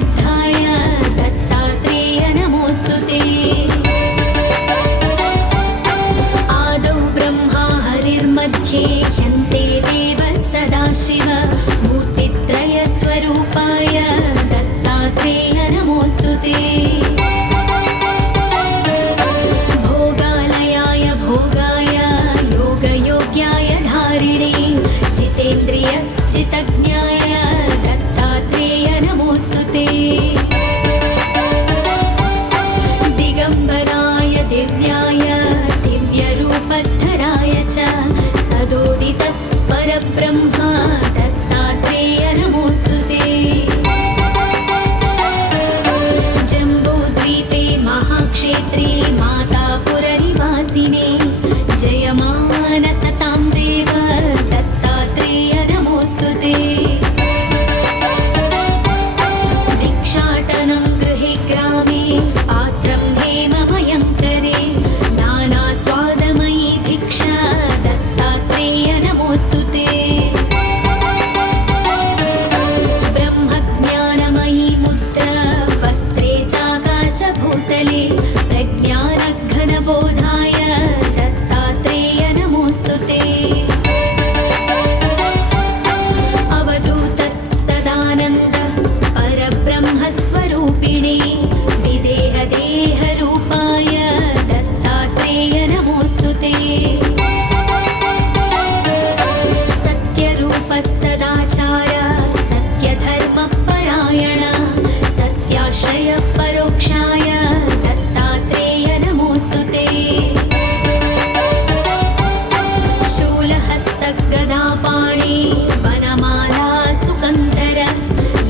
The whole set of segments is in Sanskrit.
सिद्धाय दत्तात्रेय नमोऽस्तु ते। आदौ ब्रह्मा हरिर्मध्ये ह्यन्ते देवः सदाशिव मूर्तित्रयस्वरूपाय दत्तात्रेय नमोऽस्तु ते। भोगालयाय भोगाय योगयोग्याय धारिणे जितेन्द्रिय जितज्ञाय दत्तात्रेय नमोऽस्तु ते। दिगम्बराय दिव्याय दिव्यरूपधराय च सदोदित परब्रह्मा दत्तात्रेय नमोऽस्तु ते। जम्बूद्वीपे महाक्षेत्रे मातापुरनिवासिने जयमानसतां देव दत्तात्रेय नमोऽस्तु ते। भिक्षाटनं गृहे ग्रामे पात्रं हेममयं करे नानास्वादमयी भिक्षा दत्तात्रेय नमोऽस्तु ते। ब्रह्मज्ञानमयी मुद्रा वस्त्रे चाकाशभूतले प्रज्ञानघनबोधाय दत्तात्रेय नमोऽस्तु ते। अवधूत सदानन्द परब्रह्मस्वरूपिणे विदेहदेहरूपाय दत्तात्रेय नमोऽस्तु ते। सत्यरूपः सदाचार सत्यधर्मपरायण सत्याश्रयपरोक्षाय दत्तात्रेय नमोऽस्तु ते। शूलहस्तगदापाणि वनमाला सुकन्धर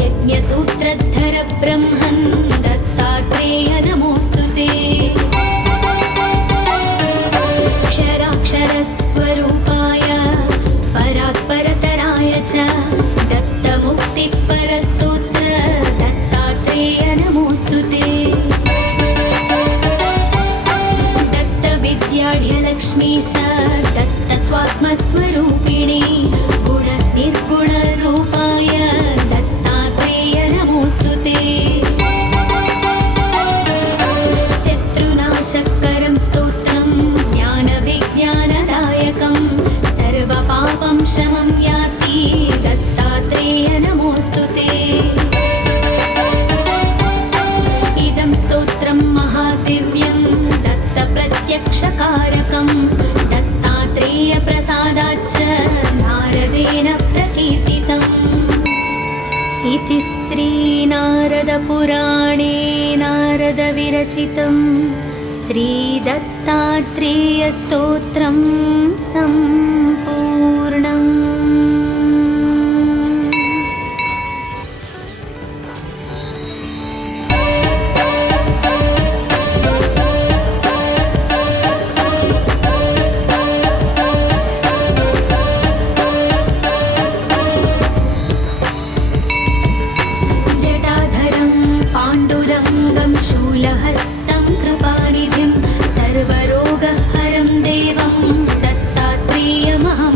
यज्ञसूत्रधर ब्रह्मन् दत्तात्रेय नमोऽस्तु ते। क्षराक्षरस्वरूपाय परात्परतराय च दत्तमुक्तिपरस्तोत्र दत्तात्रेय नमोऽस्तु ते। दत्तविद्याढ्यलक्ष्मीश दत्तस्वात्मस्वरूपिणे गुणनिर्गुणरूपाय दत्तात्रेय नमोऽस्तु ते। शत्रुनाशकरं स्तोत्रं ज्ञानविज्ञानदायकं सर्वपापं शमं याति दत्तात्रेय नमोऽस्तु ते। इदं स्तोत्रं महादिव्यं दत्तप्रत्यक्षकारकं दत्तात्रेयप्रसादाच्च नारदेन प्रकीर्तितम्। इति श्रीनारदपुराणे नारदविरचितं श्रीदत्तात्रेयस्तोत्रं सम्पूर्णम्। जटाधरं पाण्डुरङ्गं शूलहस्तं कृपानिधिं सर्वरोगहरं देवं दत्तात्रेयमहा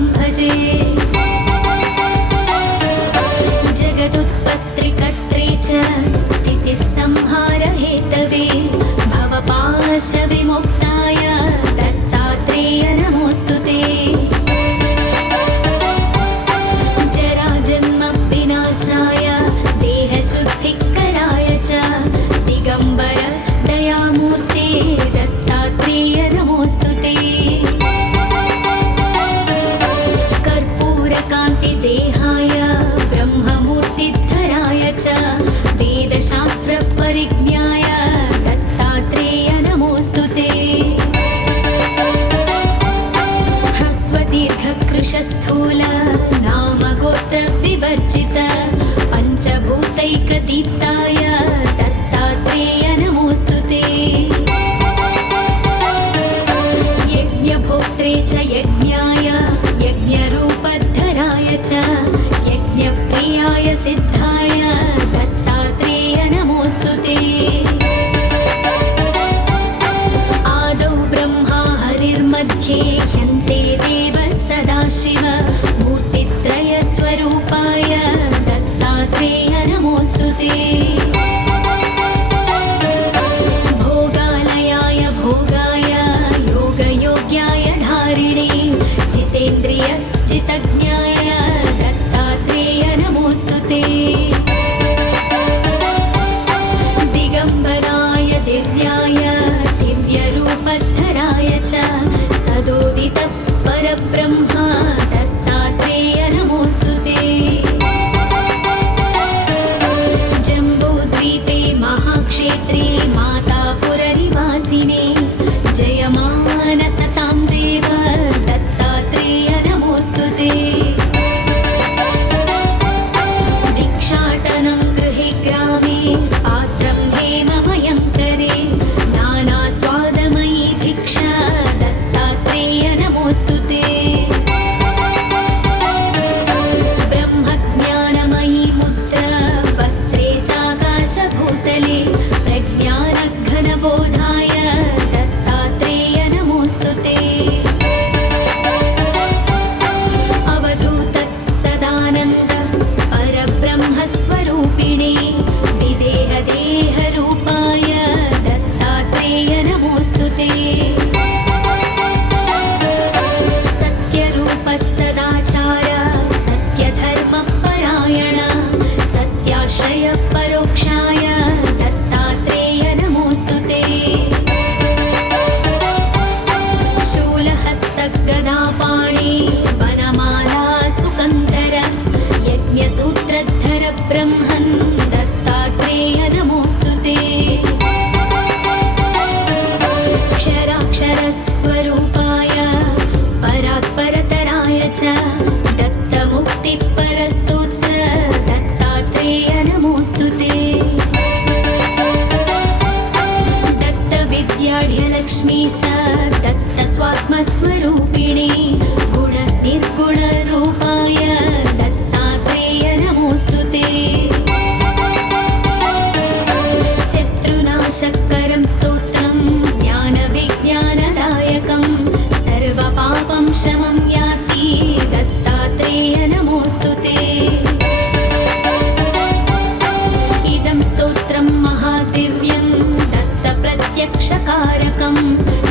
प्रत्यक्षकारकं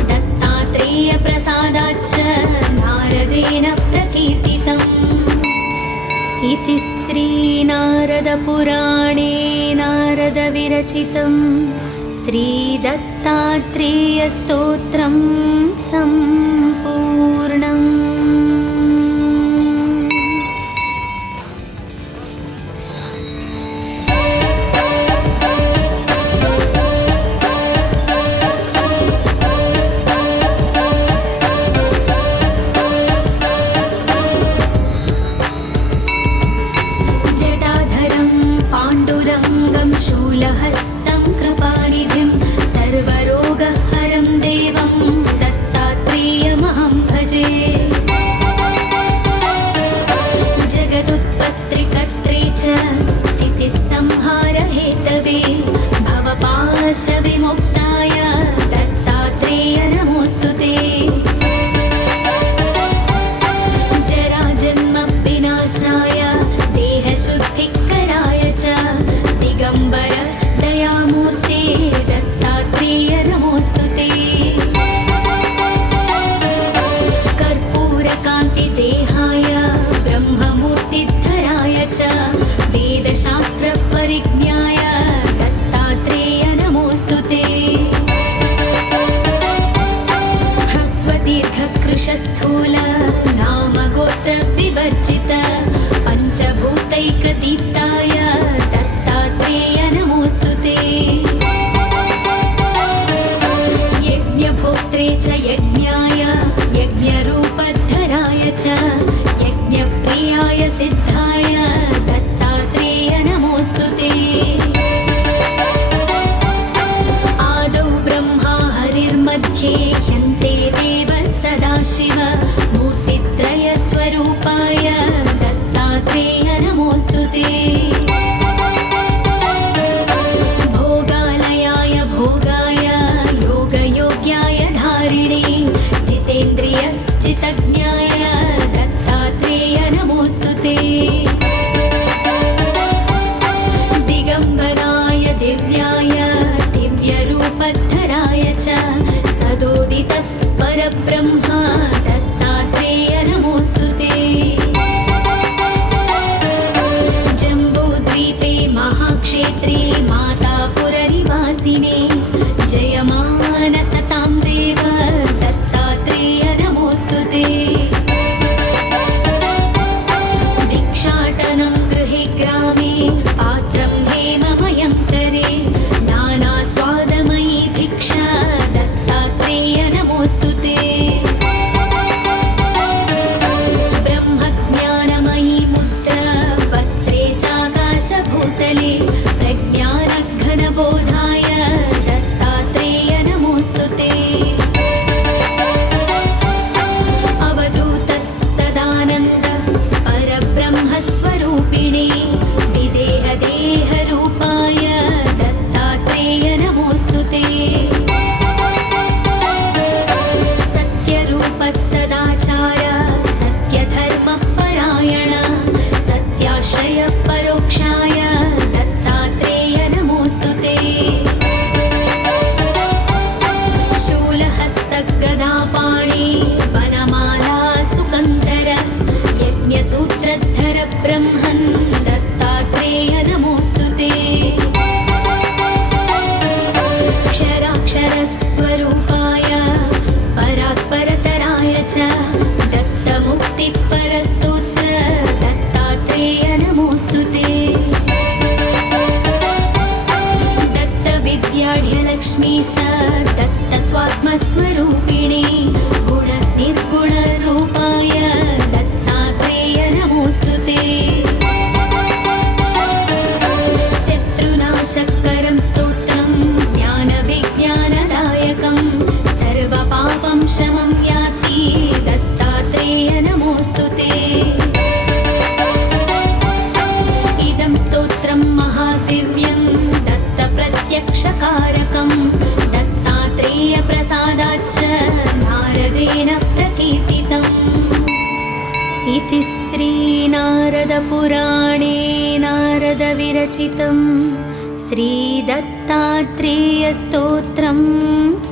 दत्तात्रेयप्रसादाच्च नारदेन प्रकीर्तितम् इति श्रीनारदपुराणे नारदविरचितं श्रीदत्तात्रेयस्तोत्रं सम्पूर्णम्। शूलहस्तं कृपानिधिं सर्वरोगहरं देवं दत्तात्रेयमहं भजे। जगदुत्पत्तिकर्त्रे च स्थितिसंहारहेतवे भवपाशविमुक्ताय दत्तात्रेय नमोऽस्तु ते। जराजन्मविनाशाय देहशुद्धिकराय च दिगम्बर दयामूर्ते दत्तात्रेय नमोऽस्तु ते। कर्पूरकान्तिदेहाय ब्रह्ममूर्तिधराय च वेदशास्त्रपरिज्ञाय दत्तात्रेय नमोऽस्तु ते। ह्रस्वदीर्घकृशस्थूल नामगोत्रविवर्जित पञ्चभूतैकदीप्ताय दत्तात्रेय नमोऽस्तु ते। यज्ञभोक्त्रे च यज्ञाय यज्ञरूपधराय च यज्ञप्रियाय सिद्धाय दत्तात्रेय नमोऽस्तु ते। आदौ ब्रह्मा हरिर्मध्ये ह्यन्ते देवः सदाशिव मूर्तित्रयस्वरूपाय दत्तात्रेय नमोऽस्तु ते। भोगालयाय भोगाय योगयोग्याय धारिणे जितेन्द्रिय जितज्ञाय दत्तात्रेय नमोऽस्तु ते। दिगम्बराय दिव्याय दिव्यरूपधराय च सदोदित परब्रह्म दत्तात्रेय नमोऽस्तु ते। जम्बूद्वीपे महाक्षेत्रे मातापुरनिवासिने जयमानसतां देव दत्तात्रेय नमोऽस्तु ते। भिक्षाटनं गृहे ग्रामे पात्रं हेममयं करे नानास्वादमयी भिक्षा दत्तात्रेय नमोऽस्तु ते। ब्रह्मज्ञानमयी मुद्रा वस्त्रे चाकाशभूतले प्रज्ञानघनबोधाय दत्तात्रेय नमोऽस्तु ते। अवधूत सदानन्द परब्रह्मस्वरूपिणे विदेहदेहरूपाय दत्तात्रेय नमोऽस्तु ते। सत्यरूप सदाचार सत्यधर्मपरायण सत्याश्रय परोक्षाय दत्तात्रेय नमोऽस्तु ते। शूलहस्तगदापाणि वनमाला सुकन्धर यज्ञसूत्रधर ब्रह्मन् दत्तात्रेय नमोऽस्तु ते। क्षराक्षरस्वरूपाय परात्परतराय च दत्तमुक्तिपरस्तोत्र दत्तात्रेय नमोऽस्तु ते। दत्तविद्याढ्यलक्ष्मीश दत्तस्वात्मस्वरूपिणे गुणनिर्गुणरूपाय दत्तात्रेय नमोऽस्तु ते। शत्रुनाशकरं स्तोत्रं ज्ञानविज्ञानदायकं सर्वपापं शमं याति दत्तात्रेय नमोऽस्तु ते। इदं स्तोत्रं महादिव्यं दत्तप्रत्यक्षकारकं दत्तात्रेयप्रसादाच्च नारदेन प्रकीर्तितम् इति श्रीनारदपुराणे नारदविरचितं श्रीदत्त दत्तात्रेयस्तोत्रं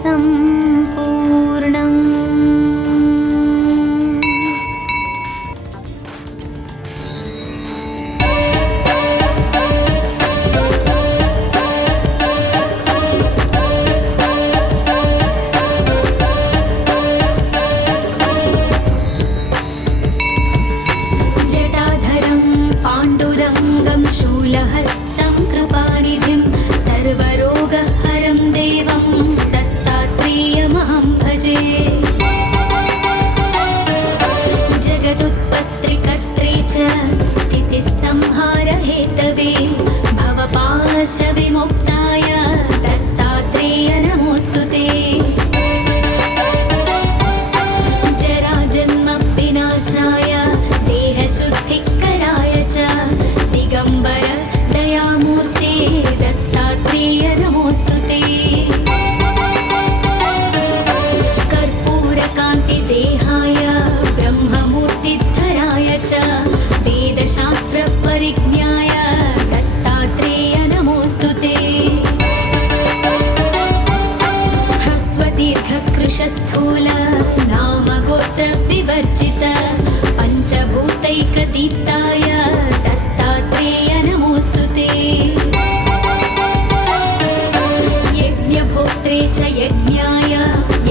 सम्पूर्णम्। पाण्डुरङ्गं शूलहस्तं कृपानिधिं सर्वरोगहरं देवं दत्तात्रेयमहं भजे। जगदुत्पत्तिकर्त्रे च स्थितिसंहारहेतवे भवपाशविमुक्ताय दत्तात्रेय नमोऽस्तु ते। जराजन्मविनाशाय देहशुद्धिकराय च दिगम्बर दयामूर्ते दत्तात्रेय नमोऽस्तु ते। कर्पूरकान्तिदेहाय ब्रह्ममूर्तिधराय च वेदशास्त्रपरिज्ञाय दत्तात्रेय नमोऽस्तु ते। ह्रस्वदीर्घकृशस्थूल नामगोत्रविवर्जित पञ्चभूतैकदीप्ताय दत्तात्रेय नमोऽस्तु ते। यज्ञभोक्त्रे च यज्ञाय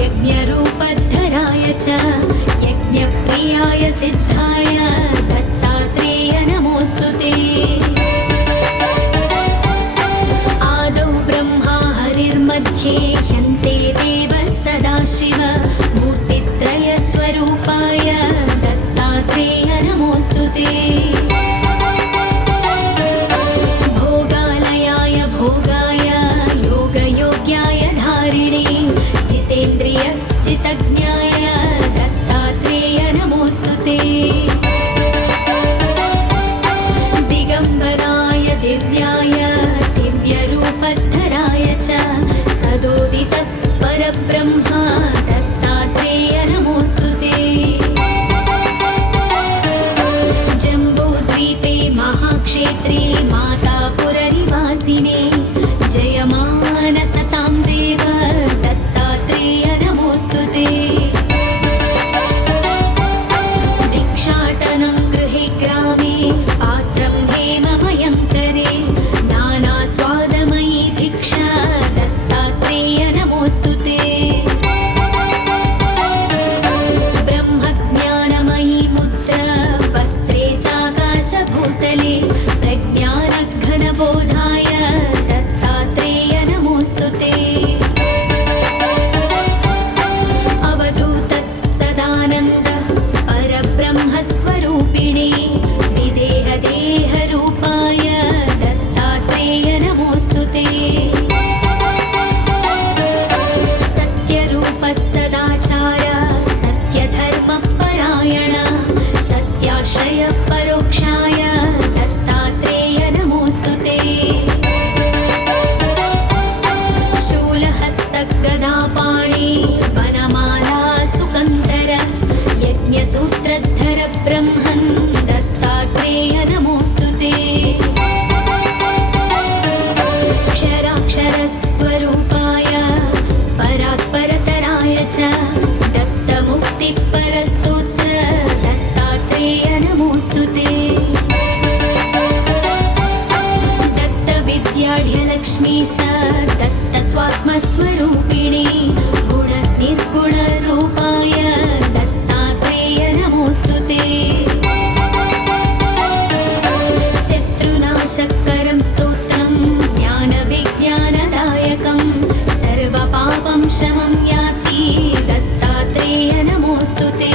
यज्ञरूपधराय च यज्ञप्रियाय सिद्धाय दत्तात्रेय नमोऽस्तु ते। आदौ ब्रह्मा हरिर्मध्ये ह्यन्ते देवः सदाशिव मूर्तित्रयस्वरूपाय दत्तात्रेय नमोऽस्तु ते। भोगालयाय भोगाय योगयोग्याय धारिणे जितेन्द्रिय जितज्ञाय दत्तात्रेय नमोऽस्तु ते। दिगम्बराय दिव्याय दिव्यरूपधराय च सदोदित परब्रह्मा दत्तात्रेय नमोऽस्तु ते। जम्बूद्वीपे महाक्षेत्रे मातापुरनिवासिने जयमानसतां देव दत्तात्रेय नमोऽस्तु ते। भिक्षाटनं गृहे ग्रामे पात्रं हेममयं करे नानास्वादमयी भिक्षा दत्तात्रेय नमोऽस्तु ते। ब्रह्मज्ञानमयी मुद्रा वस्त्रे चाकाशभूतले प्रज्ञानघनबोधाय दत्तात्रेय नमोऽस्तु ते। अवधूतत्सदानन्द परब्रह्मस्वरूपिणे विदेहदेहरूपाय दत्तात्रेय नमोऽस्तु ते। सत्यरूपः सदाचार सत्यधर्मपरायण सत्याश्रय परोक्षाय दत्तात्रेय नमोऽस्तु ते। शूलहस्तगदापाणि वनमाला सुकन्धर यज्ञसूत्रधर ब्रह्मन् दत्तात्रेय नमोऽस्तु ते। क्षराक्षरस्वरूपाय परात्परतराय च दत्तमुक्तिपरस्तोत्र दत्तात्रेय नमोऽस्तु ते। दत्तविद्याढ्यलक्ष्मीश दत्तस्वात्मस्वरूपिणे गुणनिर्गुणरूपाय दत्तात्रेय नमोऽस्तु ते। शत्रुनाशकरं स्तोत्रं ज्ञानविज्ञानदायकं सर्वपापं शमं याति दत्तात्रेय नमोऽस्तु ते।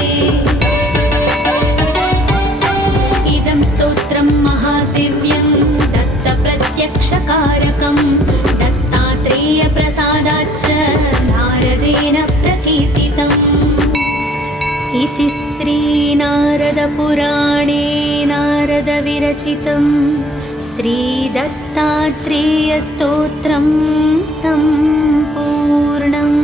इदं स्तोत्रं महादिव्यं दत्तप्रत्यक्षकारकं दत्तात्रेयप्रसादाच्च नारदेन प्रकीर्तितम्। इति श्रीनारदपुराणे नारदविरचितं श्रीदत्तात्रेयस्तोत्रं सम्पूर्णम्।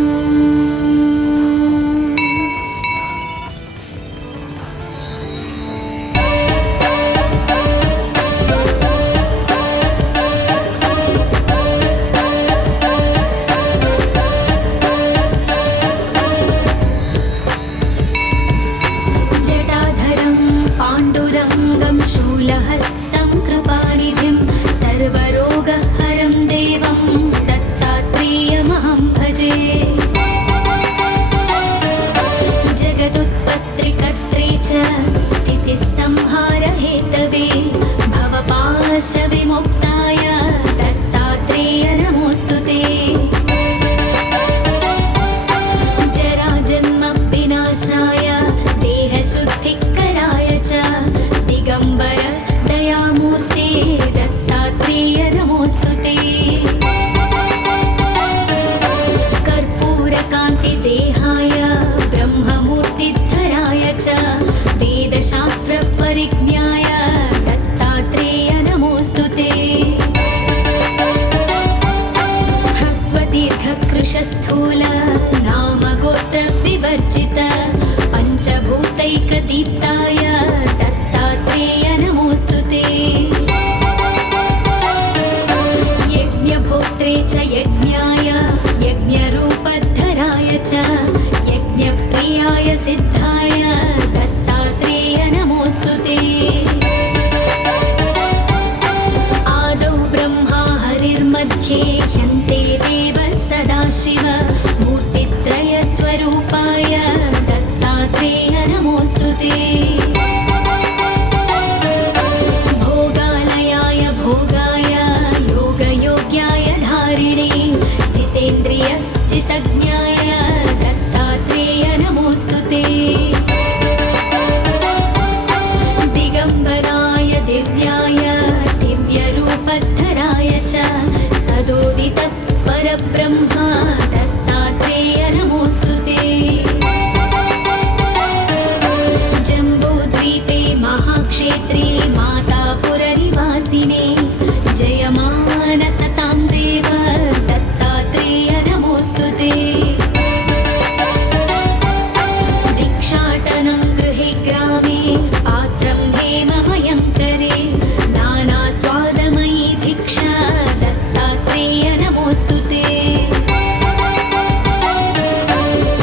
स्थूल नाम गोत्र विवर्जित पञ्चभूतैकदीप्ताय दत्तात्रेय नमोऽस्तुते। यज्ञभोक्त्रे च यज्ञाय यज्ञरूपधराय च यज्ञप्रियाय सिद्धाय दत्तात्रेय नमोऽस्तुते। आदौ ब्रह्मा हरिर्मध्ये ह्यन्ते देवः सदाशिव मूर्तित्रयस्वरूपाय दत्तात्रेय नमोऽस्तुते। भोगालयाय भोगाय योगयोग्याय धारिणे जितेन्द्रिय जितज्ञाय दत्तात्रेय नमोऽस्तुते। दिगम्बराय दिव्याय दिव्यरूपधराय च सदोदित परब्रह्मा दत्तात्रेय नमोऽस्तुते। जम्बूद्वीपे महाक्षेत्रे मातापुरनिवासिने जयमानसतां देव दत्तात्रेय नमोऽस्तुते। भिक्षाटनं गृहे ग्रामे पात्रं हेममयं करे नानास्वादमयी भिक्षा दत्तात्रेय नमोऽस्तुते।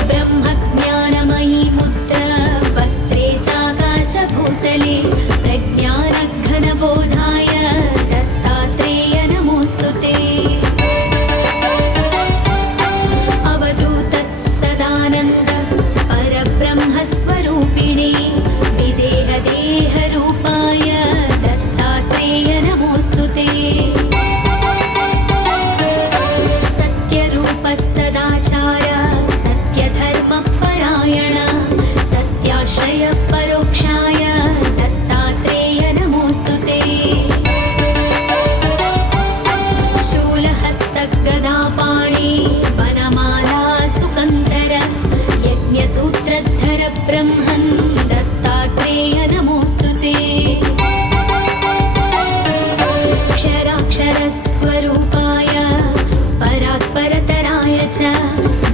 ब्रह्मज्ञानमयी मुद्रा वस्त्रे चाकाशभूतले प्रज्ञानघनबोधाय दत्तात्रेय नमोऽस्तुते। अवधूत सदानन्द परब्रह्मस्वरूपिणे विदेहदेहरूपाय दत्तात्रेय नमोऽस्तुते। सत्यरूप सदाचार सत्यधर्मपरायण सत्याश्रय परोक्षाय दत्तात्रेय नमोऽस्तुते। शूलहस्तगदापाणि वनमाला सुकन्धर यज्ञसूत्रधर ब्रह्मन् दत्तात्रेय नमोऽस्तुते। क्षराक्षरस्वरूपाय परात्परतराय च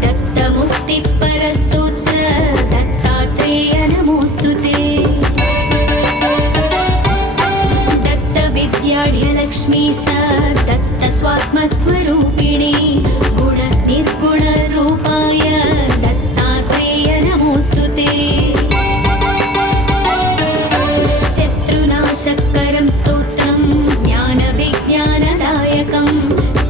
दत्तमुक्तिपरस्तोत्र दत्तात्रेय नमोऽस्तुते। दत्तविद्याढ्यलक्ष्मीश दत्तस्वात्मस्वरूपिणे गुणनिर्गुणरूपाय दत्तात्रेय नमोऽस्तुते। शत्रुनाशकरं स्तोत्रं ज्ञानविज्ञानदायकं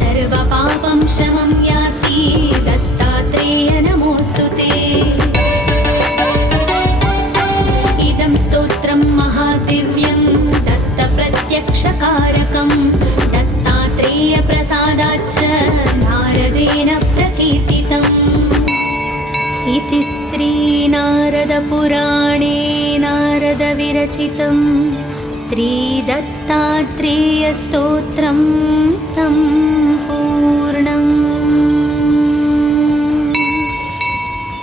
सर्वपापं शमं याति दत्तात्रेय नमोऽस्तुते। इदं स्तोत्रं महादिव्यं दत्तप्रत्यक्षकारकं दत्तात्रेयप्रसादाच्च नारदेन प्रकीर्तितम्। इति श्रीनारदपुराणे नारदविरचितं श्रीदत्तात्रेयस्तोत्रं सम्पूर्णम्।